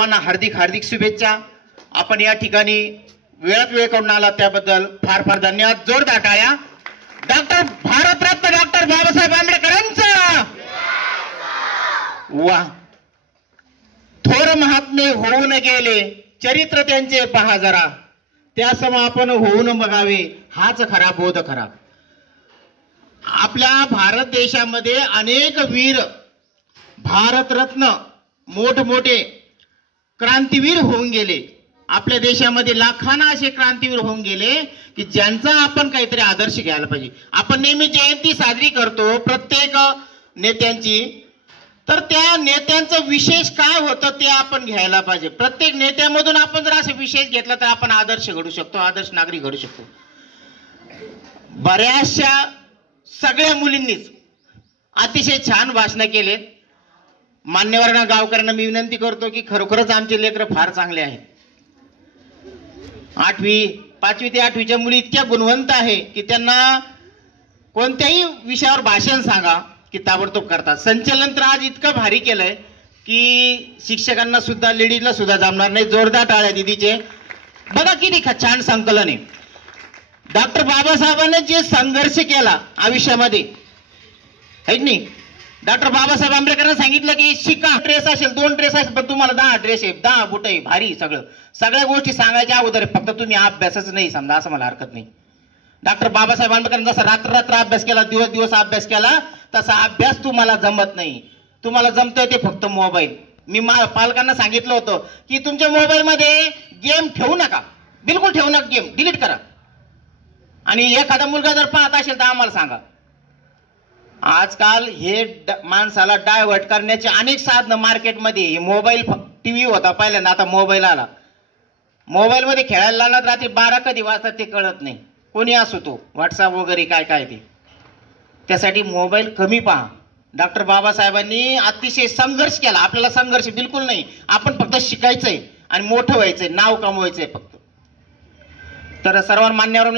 हार्दिक हार्दिक शुभेच्छा। आपण या ठिकाणी वेळात वेळ काढून आला त्याबद्दल फार फार धन्यवाद। जोरदार टाळ्या डॉक्टर भारतरत्न डॉक्टर बाबासाहेब आंबेडकरांचा। वाह, थोर महात्मे होऊन गेले, चरित्र त्यांचे पहा जरा, त्यासम आपण होऊन बघावे, हाच खरा बोध खरा। आपल्या भारत देशामध्ये अनेक वीर भारतरत्न मोठमोठे क्रांतीवीर होऊन गेले। आपल्या देशामध्ये लाखांना असे क्रांतीवीर होऊन गेले की ज्यांचा आपण काहीतरी आदर्श घ्यायला पाहिजे। आपण नेहमी जयंती साजरी करतो प्रत्येक नेत्यांची, तर त्या नेत्यांचं विशेष काय होतं ते आपण घ्यायला पाहिजे। प्रत्येक नेत्यामधून आपण जर असे विशेष घेतला तर आपण आदर्श घडू शकतो, आदर्श नागरिक घडू शकतो। बऱ्याचशा सगळ्या मुलींनीच अतिशय छान भाषण केलेत। मान्यवरांना गावकऱ्यांना मी विनंती करतो की खरोखरच आमचे लेकरं फार चांगले आहेत। 5वी ते 8वीच्या मुली इतक्या गुणवंत आहे की त्यांना कोणत्याही विषयावर भाषण सांगा की ताबडतोब करतात। संचलन तर आज इतकं भारी केलंय की शिक्षकांना सुद्धा, लेडीजला सुद्धा जमणार नाही। जोरदार टाळ्या दीदीचे। बघा किती छान संकलन आहे। डॉक्टर बाबासाहेबांनी जे संघर्ष केला आयुष्यामध्ये है नाही, डॉक्टर बाबासाहेब आंबेडकरांनी सांगितलं की शिका, ड्रेस असेल 2 ड्रेस असेल पण तुम्हाला 10 ड्रेस आहे, 10 बुट आहे, भारी सगळ्या गोष्टी सांगायच्या अगोदर फक्त तुम्ही अभ्यासच नाही समजा, असं मला हरकत नाही। डॉक्टर बाबासाहेब आंबेडकरांनी जसा रात्र अभ्यास केला, दिवस अभ्यास केला, तसा अभ्यास तुम्हाला जमत नाही। तुम्हाला जमतंय ते फक्त मोबाईल। मी पालकांना सांगितलं होतं की तुमच्या मोबाईल मध्ये गेम ठेवू नका, बिलकुल ठेवू नका, गेम डिलीट करा। आणि एखादा मुलगा जर पाहत असेल तर आम्हाला सांगा। आजकाल हे माणसाला डायव्हर्ट करण्याचे अनेक साधनं मार्केटमध्ये, मोबाईल टीव्ही होता पहिल्यांदा, आता मोबाईल आला। मोबाईल मध्ये खेळायला लागला रात्री 12 कधी वाजतात ते कळत नाही, कोणी असो तो, व्हॉट्सअप वगैरे काय काय ते। त्यासाठी मोबाईल कमी पहा। डॉक्टर बाबासाहेबांनी अतिशय संघर्ष केला। आपल्याला संघर्ष बिलकुल नाही, आपण फक्त शिकायचंय आणि मोठं व्हायचंय, नाव कमवायचंय फक्त। तर सर्वांना मान्यवर